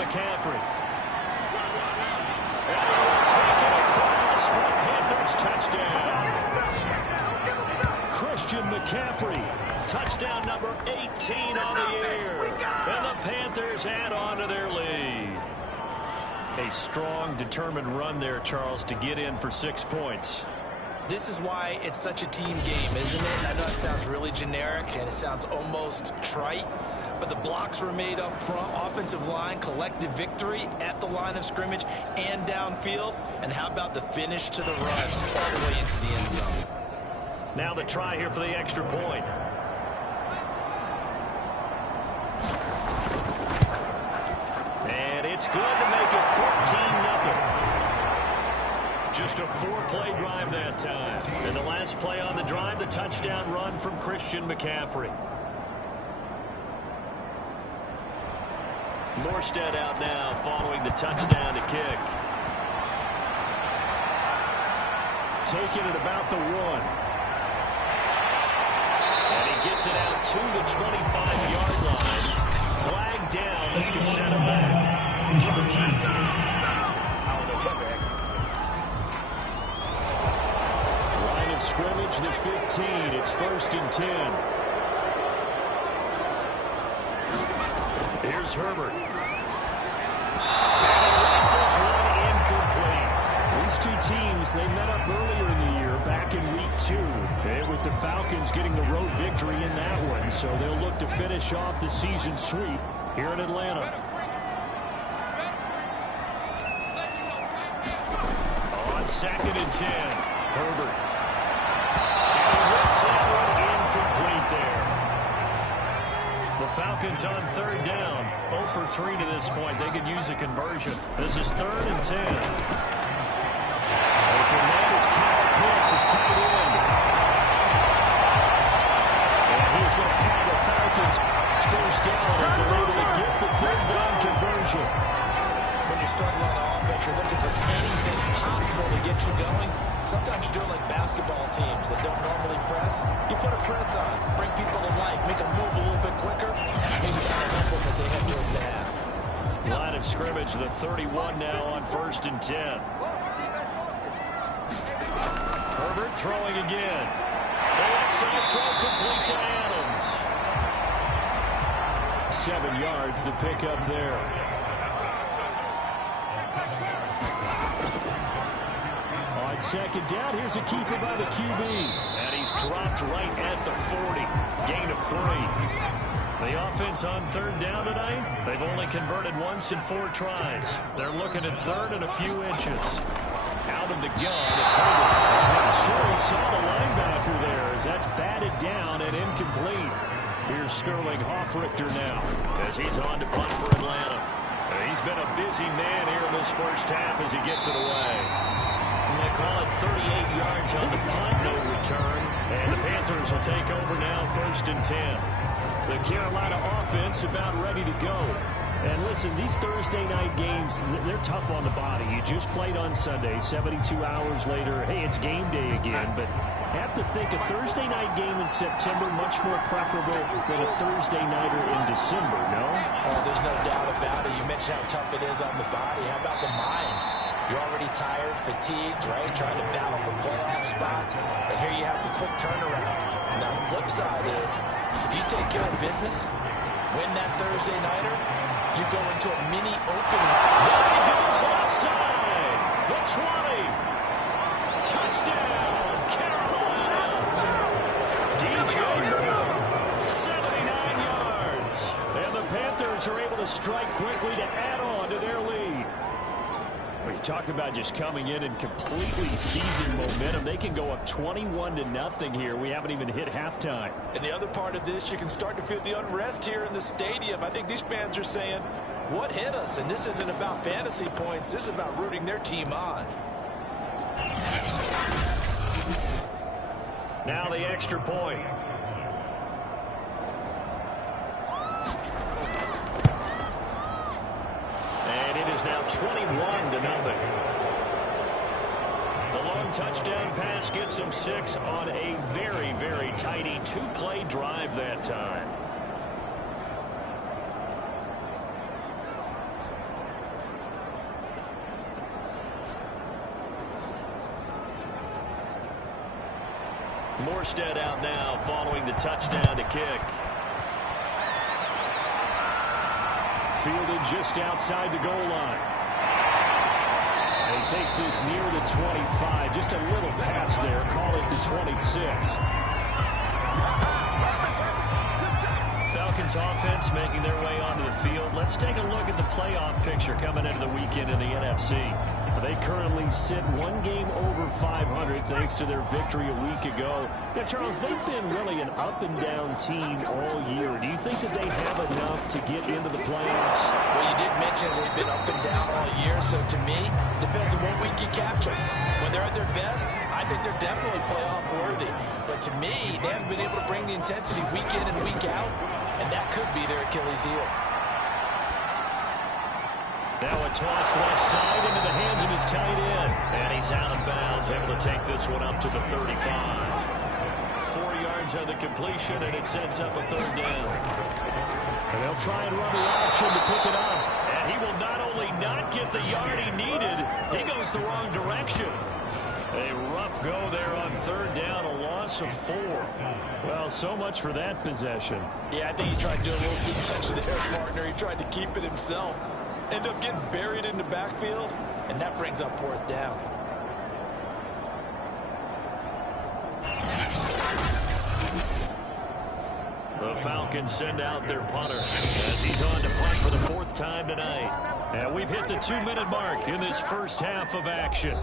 McCaffrey. Taken across for the Panthers touchdown. Christian McCaffrey, touchdown number 18 on the year. And the Panthers add on to their lead. A strong, determined run there, Charles, to get in for 6 points. This is why it's such a team game, isn't it? I know it sounds really generic and it sounds almost trite, but the blocks were made up front, offensive line, collective victory at the line of scrimmage and downfield. And how about the finish to the run all the way into the end zone? Now the try here for the extra point. And it's good to make it 14-0. Just a 4-play drive that time. And the last play on the drive, the touchdown run from Christian McCaffrey. Morstead out now following the touchdown to kick. Taking it about the 1. And he gets it out to the 25-yard line. Flag down. This can set him back. Line of scrimmage, the 15. It's 1st and 10. Here's Herbert. And incomplete. These two teams, they met up earlier in the year, back in week 2. It was the Falcons getting the road victory in that one, so they'll look to finish off the season sweep here in Atlanta. On 2nd and 10, Herbert. And he hits that one incomplete there. The Falcons on 3rd down. 0 for 3 to this point. They could use a conversion. This is 3rd and 10. Open man is Kyle Pitts, his tight end. And he's going to have the Falcons first down as they're able to get the 3rd down conversion. When you struggle on offense, you're looking for anything possible to get you going. Sometimes you do it like basketball teams that don't normally press. You put a press on, bring people to life, make them move a little bit quicker, and maybe that'll help them as they head towards the half. Line of scrimmage, the 31 now on 1st and 10. Herbert throwing again. The left side throw complete to Adams. 7 yards, the pickup there. On 2nd down, here's a keeper by the QB. And he's dropped right at the 40. Gain of 3. The offense on 3rd down tonight, they've only converted once in 4 tries. They're looking at 3rd and a few inches. Out of the gun. Sure saw the linebacker there as that's batted down and incomplete. Here's Sterling Hoffrichter now as he's on to punt for Atlanta. He's been a busy man here in this first half as he gets it away. And they call it 38 yards on the punt, no return. And the Panthers will take over now 1st and 10. The Carolina offense about ready to go. And listen, these Thursday night games, they're tough on the body. You just played on Sunday, 72 hours later, hey, it's game day again. But have to think a Thursday night game in September much more preferable than a Thursday nighter in December, no? Oh, there's no doubt about it. You mentioned how tough it is on the body. How about the mind? You're already tired, fatigued, right? Trying to battle for playoff spots. But here you have the quick turnaround. Now, the flip side is, if you take care of business, win that Thursday nighter, you go into a mini opening. There he goes left side. The 20. Touchdown, Carolina. DJ Moore, 79 yards. And the Panthers are able to strike quickly to add on to their lead. Well, you talk about just coming in and completely seizing momentum. They can go up 21-0 here. We haven't even hit halftime. And the other part of this, you can start to feel the unrest here in the stadium. I think these fans are saying, what hit us? And this isn't about fantasy points. This is about rooting their team on. Now the extra point. And it is now 21-0. The long touchdown pass gets them 6 on a very, very tidy 2-play drive that time. Morstead out now following the touchdown to kick. Fielded just outside the goal line. And he takes this near the 25. Just a little pass there. Call it the 26. Falcons offense making their way onto the field. Let's take a look at the playoff picture coming into the weekend in the NFC. They currently sit one game over 500 thanks to their victory a week ago. Now, Charles, they've been really an up-and-down team all year. Do you think that they have enough to get into the playoffs? Well, you did mention they've been up and down all year, so to me, depends on what week you catch them. When they're at their best, I think they're definitely playoff worthy. But to me, they haven't been able to bring the intensity week in and week out, and that could be their Achilles heel. Now a toss left side into the hands of his tight end. And he's out of bounds, able to take this one up to the 35. 4 yards on the completion, and it sets up a third down. And they'll try and run the option to pick it up. And he will not only not get the yard he needed, he goes the wrong direction. A rough go there on third down, a loss of 4. Well, so much for that possession. Yeah, I think he tried to do a little too much there, partner. He tried to keep it himself. End up getting buried in the backfield, and that brings up fourth down. The Falcons send out their punter as he's on to punt for the 4th time tonight. And we've hit the 2-minute mark in this first half of action.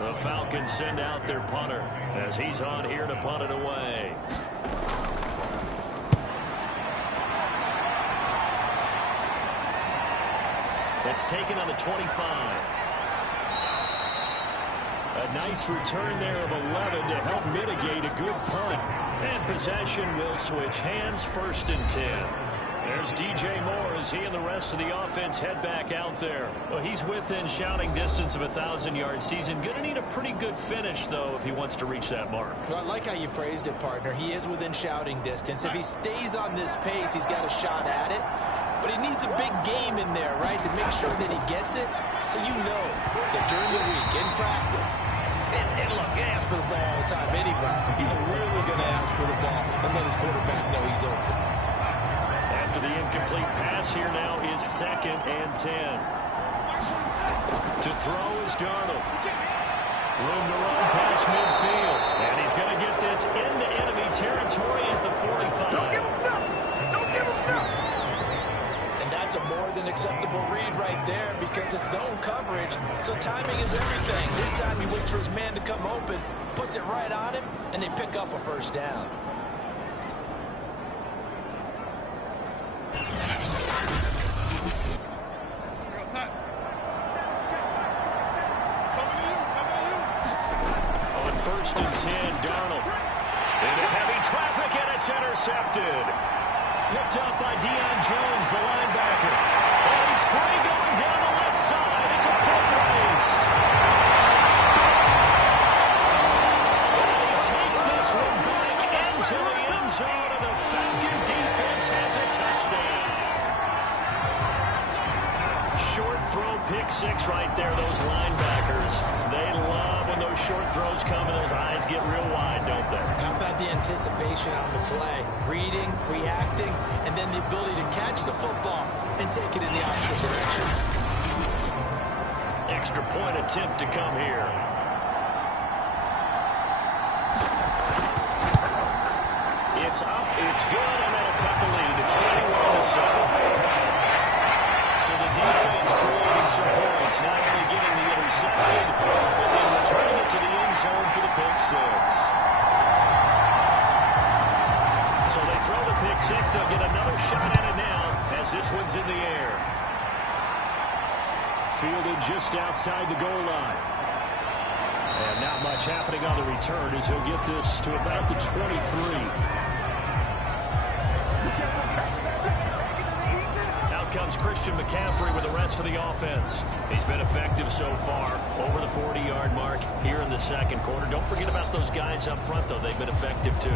The Falcons send out their punter as he's on here to punt it away. That's taken on the 25. A nice return there of 11 to help mitigate a good punt. And possession will switch hands, 1st and 10. There's DJ Moore as he and the rest of the offense head back out there. Well, he's within shouting distance of a 1,000-yard season. Going to need a pretty good finish, though, if he wants to reach that mark. Well, I like how you phrased it, partner. He is within shouting distance. If he stays on this pace, he's got a shot at it. But he needs a big game in there, right, to make sure that he gets it. So you know that during the week, in practice, and look, he asks for the ball all the time anyway. He's really going to ask for the ball and let his quarterback know he's open. After the incomplete pass, here now is 2nd and 10. To throw is Darnold. Room to run past midfield. And he's going to get this into enemy territory at the 45. Don't give him no. Don't give him no. That's a more than acceptable read right there because it's zone coverage, so timing is everything. This time he waits for his man to come open, puts it right on him, and they pick up a first down. On 1st and 10, Darnold. Into heavy traffic, and it's intercepted. Picked up by Deion Jones, the linebacker. And he's free going down the left side. It's a foot race. And he takes this one back into the end zone, and the Falcon defense has a touchdown. Short throw, pick 6 right there, those linebackers. They love when those short throws come and those eyes get real wide, don't they? How about the anticipation on the play? Reading, reacting, and then the ability to catch the football and take it in the opposite direction. Extra point attempt to come here. It's up, it's good, and that'll cut the lead to 21-7. So the defense creating some points, not only getting the interception, but then returning it to the end zone for the pick 6. So they throw the pick 6. They'll get another shot at it now as this one's in the air. Fielded just outside the goal line. And not much happening on the return as he'll get this to about the 23. Comes Christian McCaffrey with the rest of the offense. He's been effective so far, over the 40-yard mark here in the 2nd quarter. Don't forget about those guys up front, though. They've been effective, too.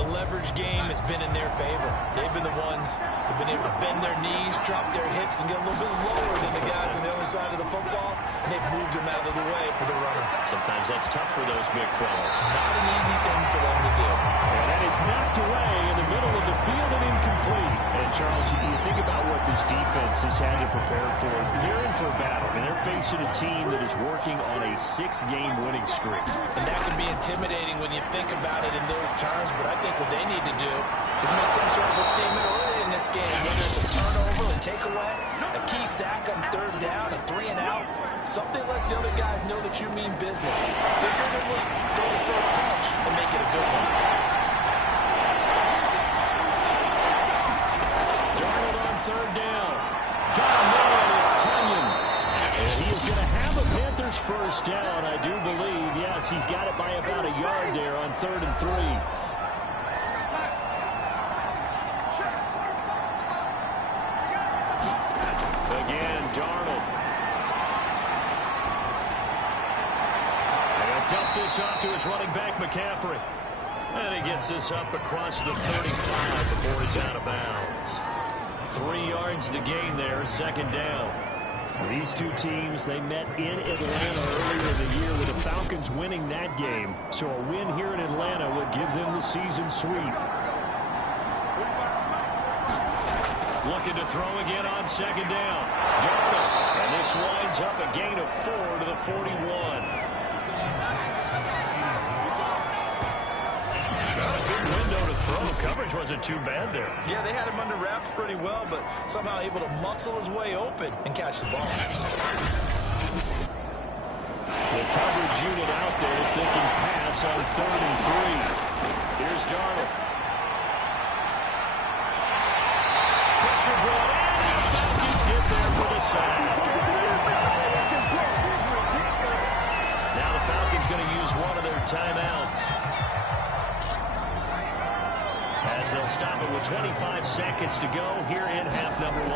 The leverage game has been in their favor. They've been the ones who've been able to bend their knees, drop their hips, and get a little bit lower than the guys on the other side of the football, and they've moved him out of the way for the runner. Sometimes that's tough for those big fellas. Not an easy thing for them to do. And that is knocked away in the middle of the field and incomplete. And, Charles, you think about what this defense has had to prepare for. They're in for a battle. I mean, they're facing a team that is working on a 6-game winning streak. And that can be intimidating when you think about it in those terms, but I think what they need to do is make some sort of a statement early in this game, whether it's a turnover, a takeaway, a key sack on third down, a 3-and-out, something lets the other guys know that you mean business. Figuratively, throw the first punch and make it a good one. Darnold on third down. Got a man, it's Tunyon. And he is going to have a Panthers first down, I do believe. Yes, he's got it by about a yard there on 3rd and 3. Again, Darnold. And he'll dump this off to his running back, McCaffrey. And he gets this up across the 35 before he's out of bounds. 3 yards the gain there, 2nd down. These two teams, they met in Atlanta earlier in the year with the Falcons winning that game. So a win here in Atlanta would give them the season sweep. Looking to throw again on 2nd down. Darnold. And this winds up a gain of 4 to the 41. Not a big window to throw. Coverage wasn't too bad there. Yeah, they had him under wraps pretty well, but somehow able to muscle his way open and catch the ball. The coverage unit out there thinking pass on 3rd and 3. Here's Darnold. Pressure brought in, and the Falcons get there for the sack. Now the Falcons going to use one of their timeouts, as they'll stop it with 25 seconds to go here in half number 1.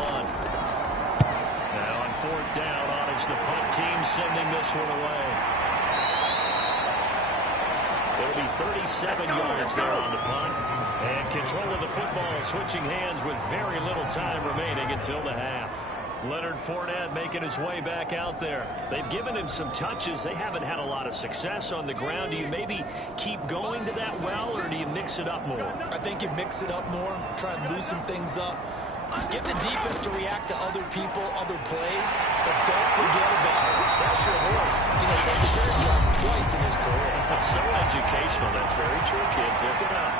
Now on 4th down, honors the punt team sending this one away. It'll be 37 yards there on the punt. And control of the football switching hands with very little time remaining until the half. Leonard Fournette making his way back out there. They've given him some touches. They haven't had a lot of success on the ground. Do you maybe keep going to that well, or do you mix it up more? I think you mix it up more, try and loosen things up. Get the defense to react to other people, other plays, but don't forget about it. That's your horse. You know, Secretary drops twice in his career. That's so educational. That's very true, kids. Look it up.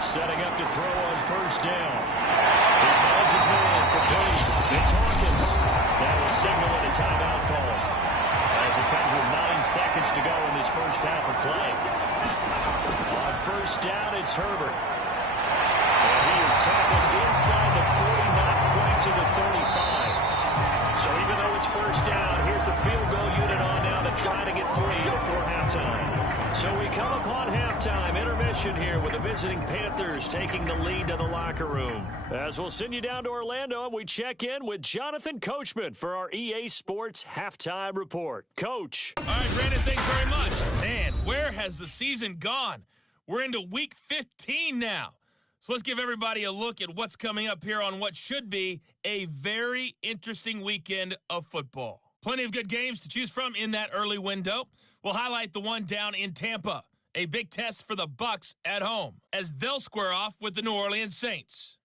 Setting up to throw on 1st down. He finds his man, complete. It's Hawkins. That will signal in a timeout call, as it comes with 9 seconds to go in this first half of play. On 1st down, it's Herbert. And he is tackled inside the 40, not quite to the 35. So even though it's 1st down, here's the field goal unit on now to try to get 3 before halftime. So we come upon halftime intermission here with the visiting Panthers taking the lead to the locker room. As we'll send you down to Orlando, and we check in with Jonathan Coachman for our EA Sports Halftime Report. Coach. All right, Brandon, thanks very much. Man, where has the season gone? We're into week 15 now. So let's give everybody a look at what's coming up here on what should be a very interesting weekend of football. Plenty of good games to choose from in that early window. We'll highlight the one down in Tampa, a big test for the Bucs at home, as they'll square off with the New Orleans Saints.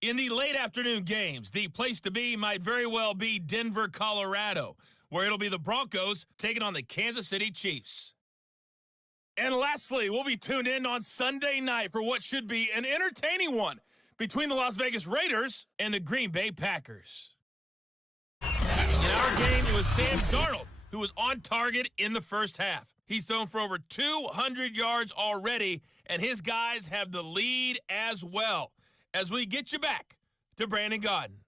In the late afternoon games, the place to be might very well be Denver, Colorado, where it'll be the Broncos taking on the Kansas City Chiefs. And lastly, we'll be tuned in on Sunday night for what should be an entertaining one between the Las Vegas Raiders and the Green Bay Packers. In our game, it was Sam Darnold who was on target in the first half. He's thrown for over 200 yards already, and his guys have the lead as well. As we get you back to Brandon Gaudin.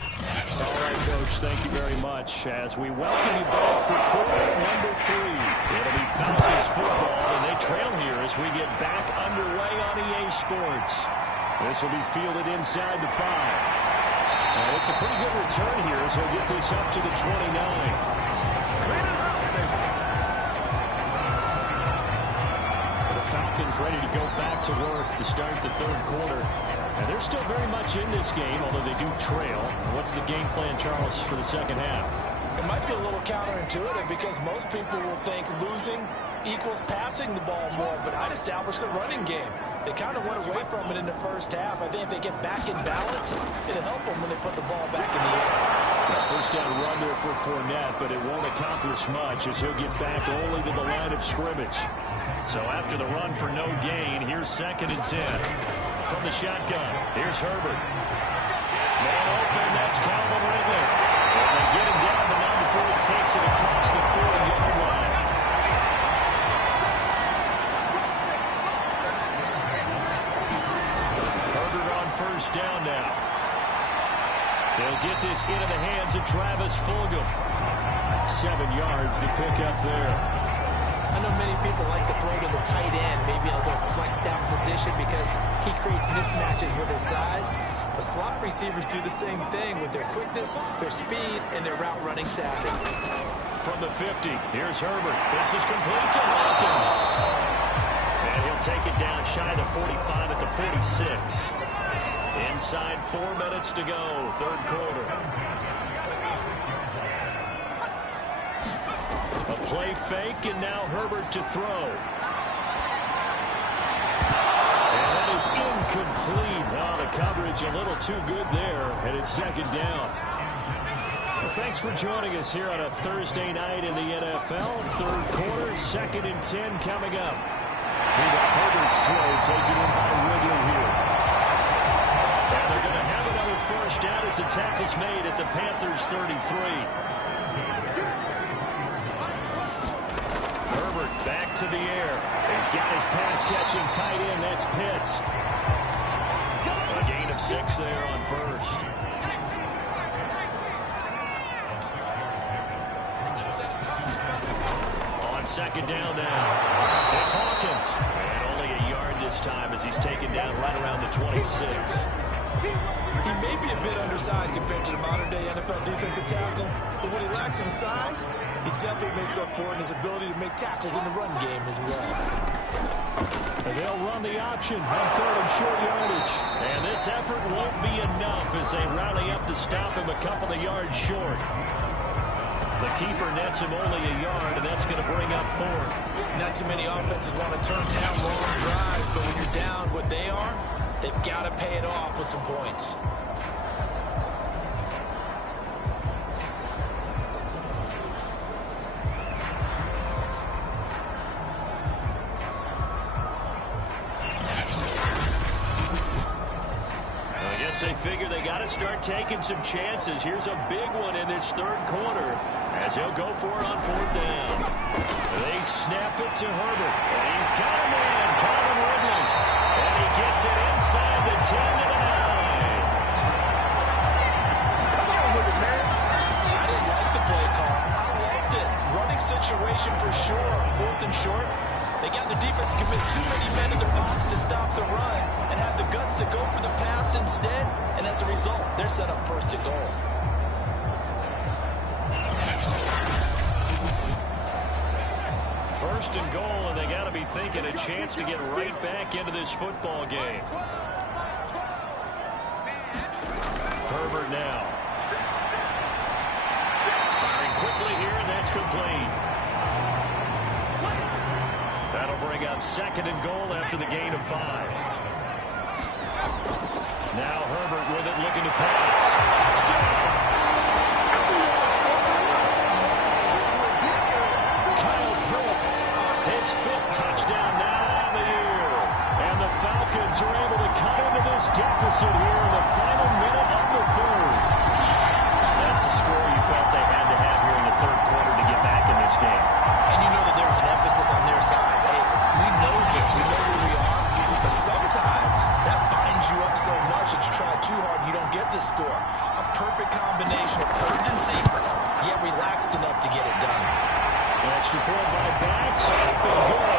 All right, Coach, thank you very much. As we welcome you back for quarter number 3. It'll be Falcons football, and they trail here as we get back underway on EA Sports. This will be fielded inside the 5. And it's a pretty good return here as he'll get this up to the 29. Falcons ready to go back to work to start the third quarter. And they're still very much in this game, although they do trail. What's the game plan, Charles, for the second half? It might be a little counterintuitive because most people will think losing equals passing the ball more, but I'd establish the running game. They kind of went away from it in the first half. I think if they get back in balance, it'll help them when they put the ball back in the air. First down run there for Fournette, but it won't accomplish much as he'll get back only to the line of scrimmage. So after the run for no gain, here's 2nd and 10. From the shotgun, here's Herbert. Man open, that's Calvin Ridley. And they get him down the line before he takes it across the 40-yard line. Herbert on first down now. They'll get this into the hands of Travis Fulgham. 7 yards to pick up there. I know many people like to throw to the tight end, maybe in a little flexed out position because he creates mismatches with his size. But slot receivers do the same thing with their quickness, their speed, and their route running savvy. From the 50, here's Herbert. This is complete to Hawkins. And he'll take it down shy of the 45 at the 46. Inside 4 minutes to go, third quarter. A play fake, and now Herbert to throw. And that is incomplete. Now the coverage a little too good there, and it's 2nd down. Well, thanks for joining us here on a Thursday night in the NFL. Third quarter, 2nd and 10 coming up. We got Herbert's throw taken in by Ridley here. And they're going to have another first down as the tackle's made at the Panthers' 33. Back to the air. He's got his pass-catching tight end. That's Pitts. A gain of 6 there on first. On 2nd down now. It's Hawkins. And only a yard this time as he's taken down right around the 26. He may be a bit undersized compared to the modern-day NFL defensive tackle, but what he lacks in size, he definitely makes up for it in his ability to make tackles in the run game as well. And they'll run the option on 3rd and short yardage. And this effort won't be enough as they rally up to stop him a couple of yards short. The keeper nets him only a yard, and that's going to bring up 4th. Not too many offenses want to turn down long drives, but when you're down what they are, they've got to pay it off with some points. They figure they got to start taking some chances. Here's a big one in this third quarter as he'll go for it on 4th down. They snap it to Herbert, and he's got a man, Calvin Ridley, and he gets it inside the 10 to the 9. I didn't like the play call. I liked it. Running situation for sure. 4th and short. They got the defense to commit too many men in the box to stop the run and have the guts to go for the pass instead. And as a result, they're set up 1st and goal. First and goal, and they got to be thinking a chance to get right back into this football game. Herbert now. Firing quickly here, and that's complete. That'll bring up 2nd and goal after the gain of 5. Now Herbert with it, looking to pass. Touchdown! Kyle Pitts, his 5th touchdown now on the year. And the Falcons are able to cut into this deficit here in the final minute of the 3rd. That's a score you felt they had to have here in the 3rd quarter to get back in this game. And you know that there's an emphasis on their side. Hey, we know this. We know where we are. But sometimes that binds you up so much that you try too hard and you don't get the score. A perfect combination of urgency, yet relaxed enough to get it done. Extra point by Bass. Safe and good.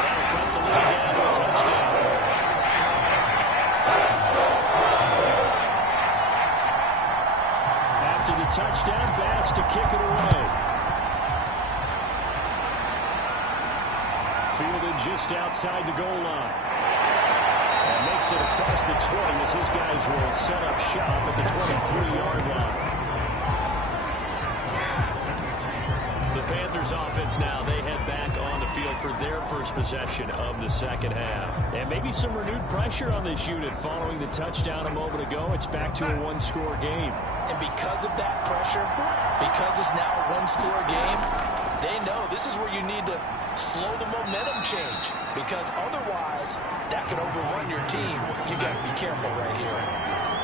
That'll cut the lead down to a touchdown. to the touchdown. Bass to kick it away. Fielded just outside the goal line. And makes it across the 20 as his guys will set up shop at the 23-yard line. The Panthers offense now, they head back on the field for their first possession of the second half. And maybe some renewed pressure on this unit following the touchdown a moment ago. It's back to a one-score game. And because of that pressure, because it's now a one-score game, they know this is where you need to slow the momentum change, because otherwise that could overrun your team. You got to be careful right here.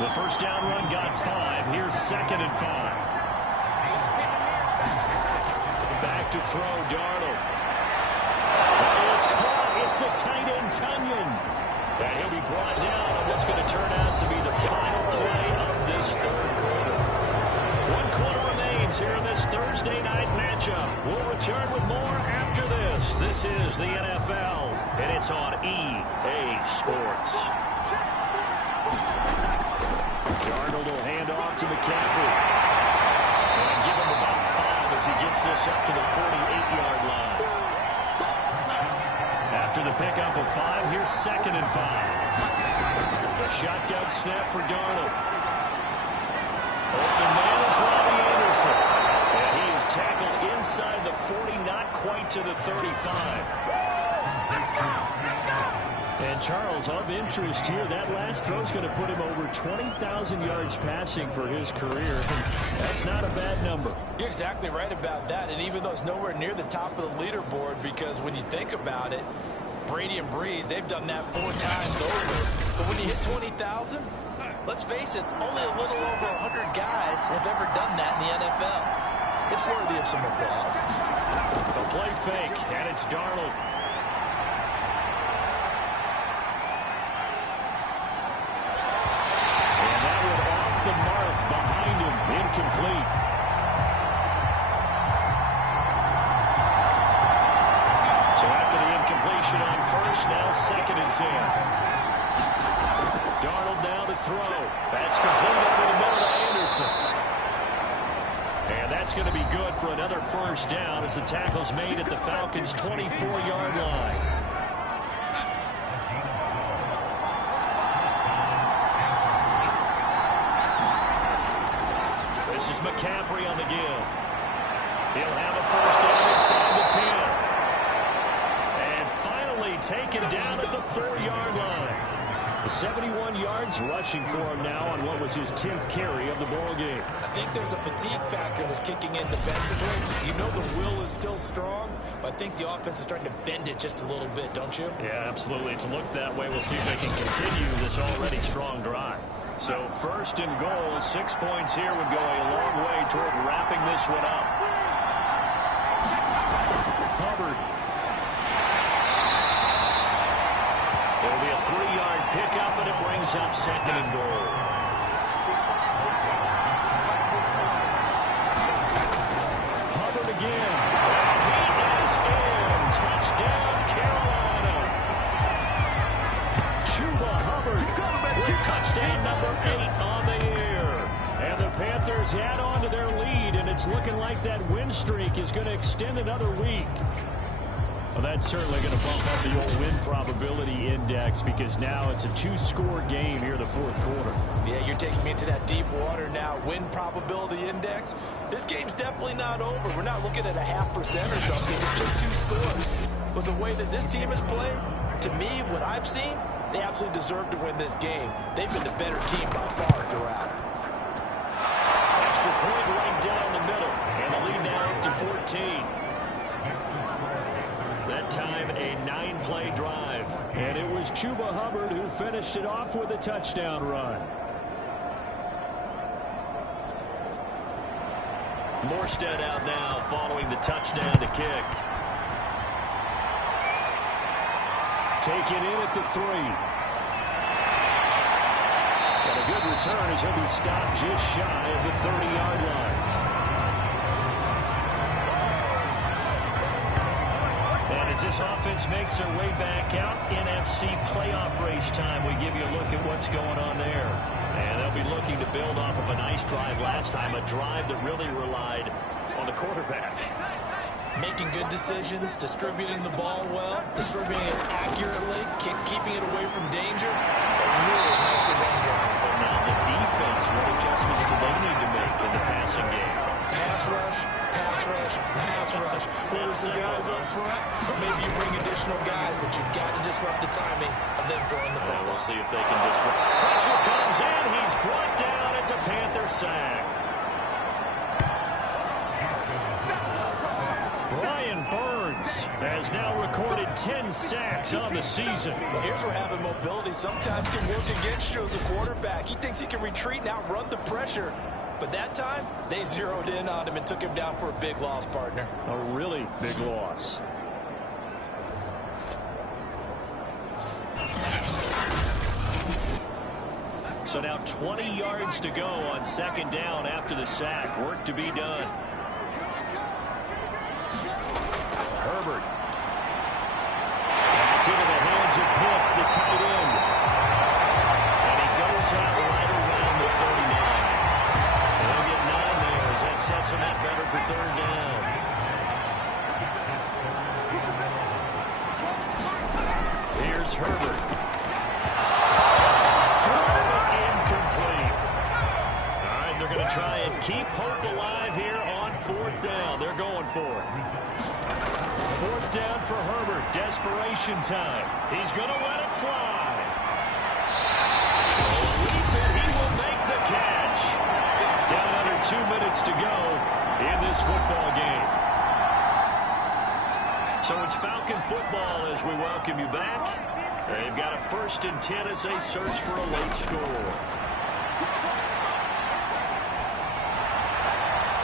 The first down run got 5. Here's 2nd and 5. Back to throw, Darnold. It's caught. It's the tight end, Tunyon. And he'll be brought down on what's going to turn out to be the final play of this third quarter. 1 quarter remains here in this Thursday night matchup. We'll return with more after this. This is the NFL, and it's on EA Sports. Darnold will hand off to McCaffrey. And give him about 5 as he gets this up to the 48-yard line. After the pickup of 5, here's 2nd and 5. A shotgun snap for Darnold. Open man is Robbie Anderson. And he is tackled inside the 40, not quite to the 35. And Charles, of interest here, that last throw is going to put him over 20,000 yards passing for his career. That's not a bad number. You're exactly right about that. And even though it's nowhere near the top of the leaderboard, because when you think about it, Brady and Breeze, they've done that 4 times over. But when you hit 20,000, let's face it, only a little over 100 guys have ever done that in the NFL. It's worthy of some applause. A play fake, and it's Darnold. And that would off the mark behind him, incomplete. So after the incompletion on first, now 2nd and 10. Darnold now to throw. That's complete over the middle to Anderson. And that's going to be good for another first down as the tackle's made at the Falcons' 24-yard line. This is McCaffrey on the give. He'll have a first down inside the 10. And finally taken down at the 4-yard line. 71 yards rushing for him now on what was his 10th carry of the ball game. I think there's a fatigue factor that's kicking in defensively. You know the will is still strong, but I think the offense is starting to bend it just a little bit, don't you? Yeah, absolutely. It's looked that way. We'll see if they can continue this already strong drive. So 1st and goal, 6 points here would go a long way toward wrapping this one up. Hubbard. It'll be a 3-yard pickup, and it brings up 2nd and goal. Hubbard again. He is in. Touchdown, Carolina. Chuba Hubbard with touchdown number 8 on the year. And the Panthers add on to their lead, and it's looking like that win streak is going to extend another week. Well, that's certainly going to bump up the old win probability index, because now it's a 2-score game here in the 4th quarter. Yeah, you're taking me into that deep water now. Win probability index. This game's definitely not over. We're not looking at a 0.5% or something. It's just 2 scores. But the way that this team has played, to me, what I've seen, they absolutely deserve to win this game. They've been the better team by far throughout. Extra point right down the middle, and the lead now up to 14. That time, a 9-play drive. And it was Chuba Hubbard who finished it off with a touchdown run. Morstead out now following the touchdown to kick. Taken in at the 3. And a good return as he'll be stopped just shy of the 30-yard line. And As this offense makes their way back out, NFC playoff race time, we give you a look at what's going on there. And they'll be looking to build off of a nice drive last time, a drive that really relied on the quarterback. Making good decisions, distributing the ball well, distributing it accurately, keeping it away from danger. A really nicely run drive. But now the defense, what adjustments do they need to make in the passing game? Pass rush, pass rush, pass rush. Whether some guys up front, or maybe you bring additional guys, but you've got to disrupt the timing of them throwing the football. We'll see if they can disrupt. Pressure comes in. He's brought down. It's a Panther sack. Brian Burns has now recorded 10 sacks on the season. Well, here's where having mobility sometimes can work against you as a quarterback. He thinks he can retreat and outrun the pressure. But that time, they zeroed in on him and took him down for a big loss, partner. A really big loss. So now 20 yards to go on second down after the sack. Work to be done. Herbert. And it's into the hands of Pitts, the tight end. And he goes out right around the 39. They'll get 9 there as that sets him up better for third down. Here's Herbert. Incomplete. All right, they're going to try and keep hope alive here on fourth down. They're going for it. Fourth down for Herbert. Desperation time. He's going to let it fly. He will make the catch. Down under 2 minutes to go in this football game. So it's Falcon football as we welcome you back. They've got a 1st and 10 as they search for a late score.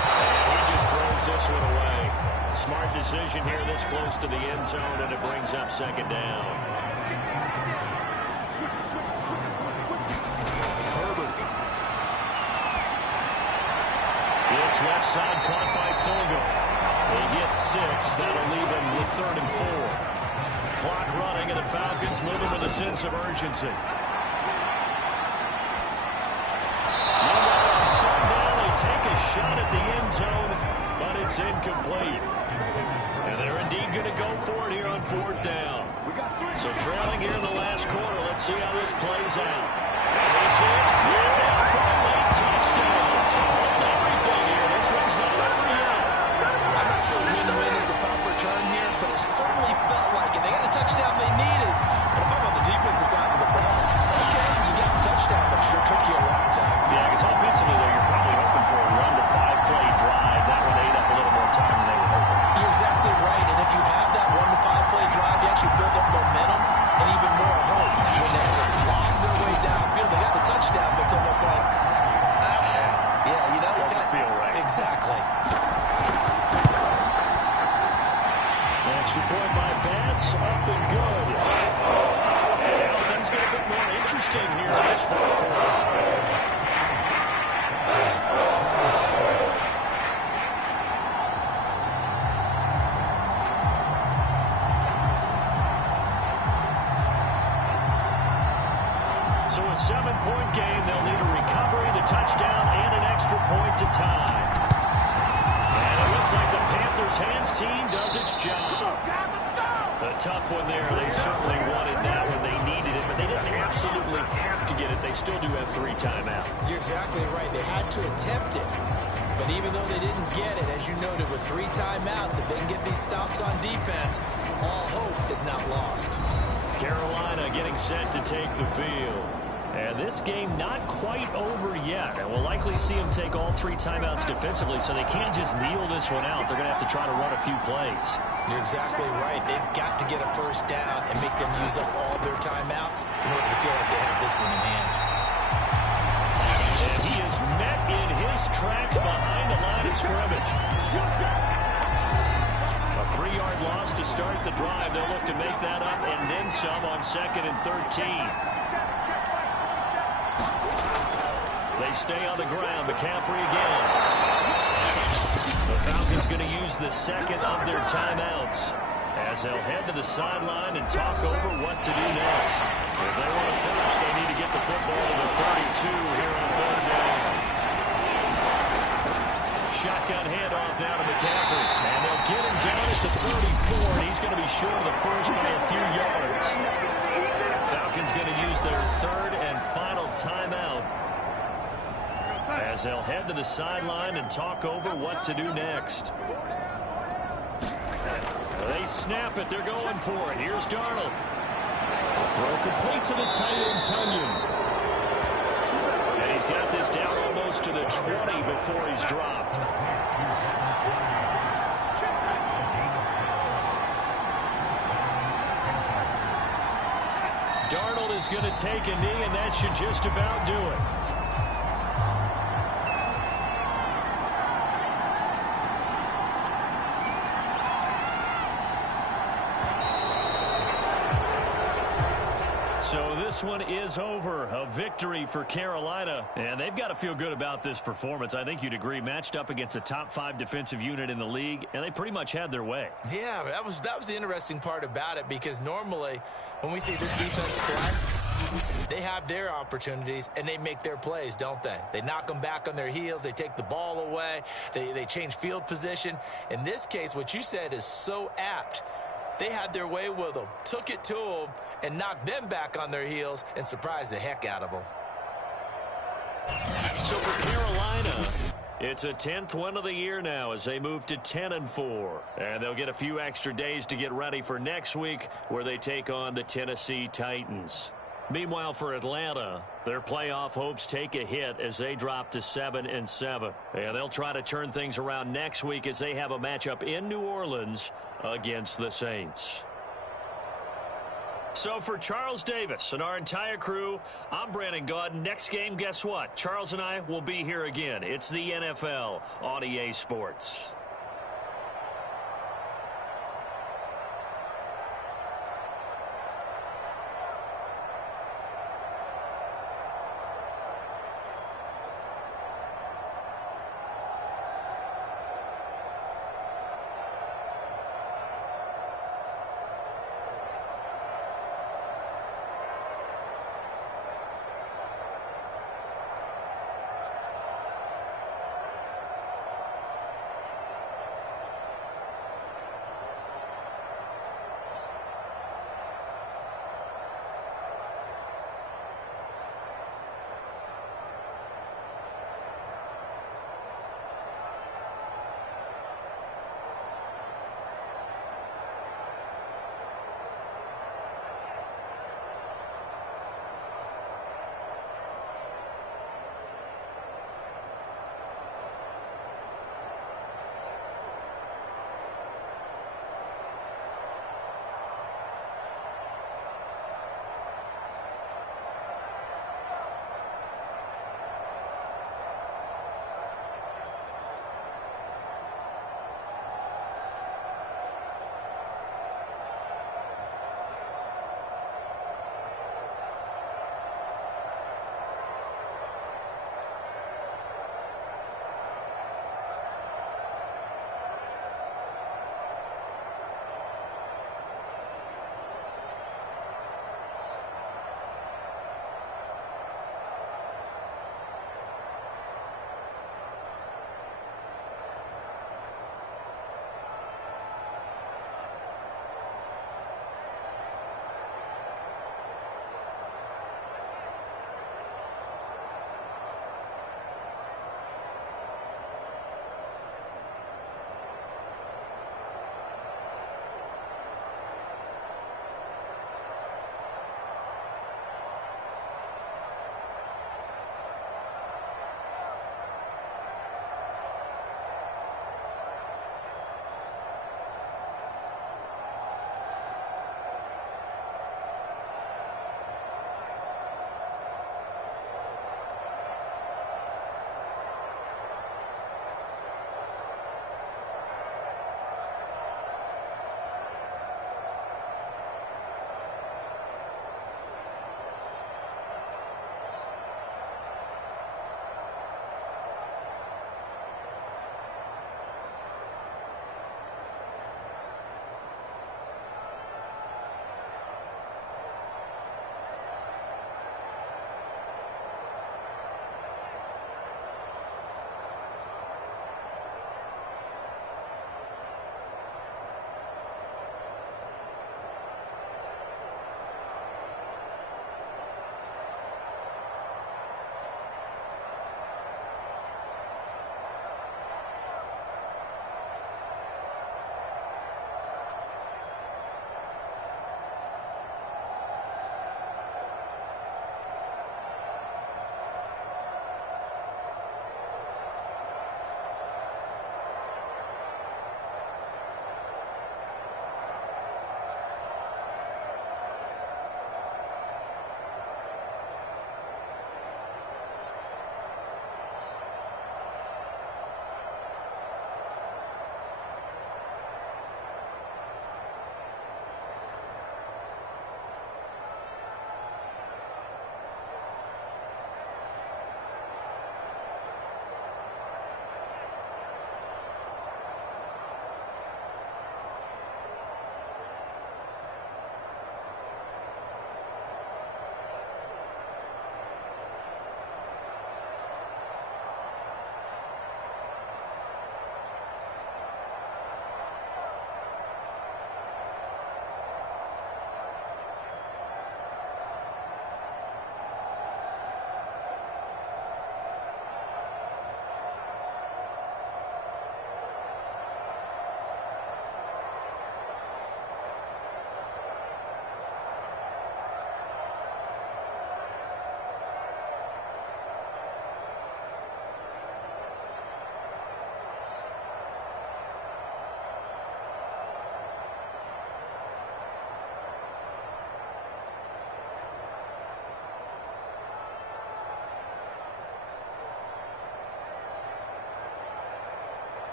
And he just throws this one away. Smart decision here this close to the end zone, and it brings up second down. Herbert. This left side caught by Fogle. They get 6. That'll leave them with 3rd and 4. Clock running, and the Falcons moving with a sense of urgency. Meanwhile, on third down, they take a shot at the end zone, but it's incomplete. And they're indeed going to go for it here on fourth down. So trailing here in the last quarter, let's see how this plays out. And they say it's cleared down for a late touchdown. It's holding everything here. This one's not over yet. I'm not sure win-win is the proper term here, but it certainly felt like it. They got the touchdown they needed. But if I'm on the defensive side of the ball, okay, you got the touchdown, but it sure took you a long time. Yeah, because offensively, though, you're probably hoping for a 1-to-5 play drive. That one ate up a little more time than they were hoping. You're exactly right, and if you have that 1-to-5 play drive, you actually build up momentum and even more hope. When they have to slog their way downfield, they got the touchdown, but it's almost like, yeah, you know, doesn't feel right. Exactly. Extra point by Bass, up and good. And now things get a bit more interesting here in this fourth quarter. So a 7-point game, they'll need a recovery, the touchdown, and an extra point to tie. And it looks like the Panthers' hands team does its job. A tough one there. They certainly wanted that when they needed it, but they didn't absolutely have to get it. They still do have 3 timeouts. You're exactly right. They had to attempt it. But even though they didn't get it, as you noted, with 3 timeouts, if they can get these stops on defense, all hope is not lost. Carolina getting set to take the field. And this game not quite over yet. And we'll likely see them take all 3 timeouts defensively, so they can't just kneel this one out. They're going to have to try to run a few plays. You're exactly right. They've got to get a first down and make them use up all their timeouts in order to feel like they have this one in hand. And he is met in his tracks behind the line of scrimmage. A 3-yard loss to start the drive. They'll look to make that up and then some on 2nd and 13. They stay on the ground. McCaffrey again. The Falcons going to use the second of their timeouts. as they'll head to the sideline and talk over what to do next. If they want to finish, they need to get the football to the 32 here on third down. Shotgun handoff now to McCaffrey. And they'll get him down at the 34, and he's going to be short of the first by a few yards. Falcons going to use their third and final timeout as they'll head to the sideline and talk over what to do next. They snap it. They're going for it. Here's Darnold. Throw complete to the tight end, Tunyon. And he's got this down almost to the 20 before he's dropped. Darnold is going to take a knee, and that should just about do it. So this one is over. A victory for Carolina. And they've got to feel good about this performance. I think you'd agree. Matched up against a top 5 defensive unit in the league, and they pretty much had their way. Yeah, that was the interesting part about it, because normally when we see this defense play, they have their opportunities and they make their plays, don't they? They knock them back on their heels. They take the ball away. They change field position. In this case, what you said is so apt. They had their way with them, took it to them, and knocked them back on their heels and surprised the heck out of them. So for Carolina, it's a 10th win of the year now as they move to 10-4. And they'll get a few extra days to get ready for next week, where they take on the Tennessee Titans. Meanwhile, for Atlanta, their playoff hopes take a hit as they drop to 7-7. And they'll try to turn things around next week as they have a matchup in New Orleans against the Saints. So for Charles Davis and our entire crew, I'm Brandon Gaudin. Next game, guess what? Charles and I will be here again. It's the NFL on EA Sports.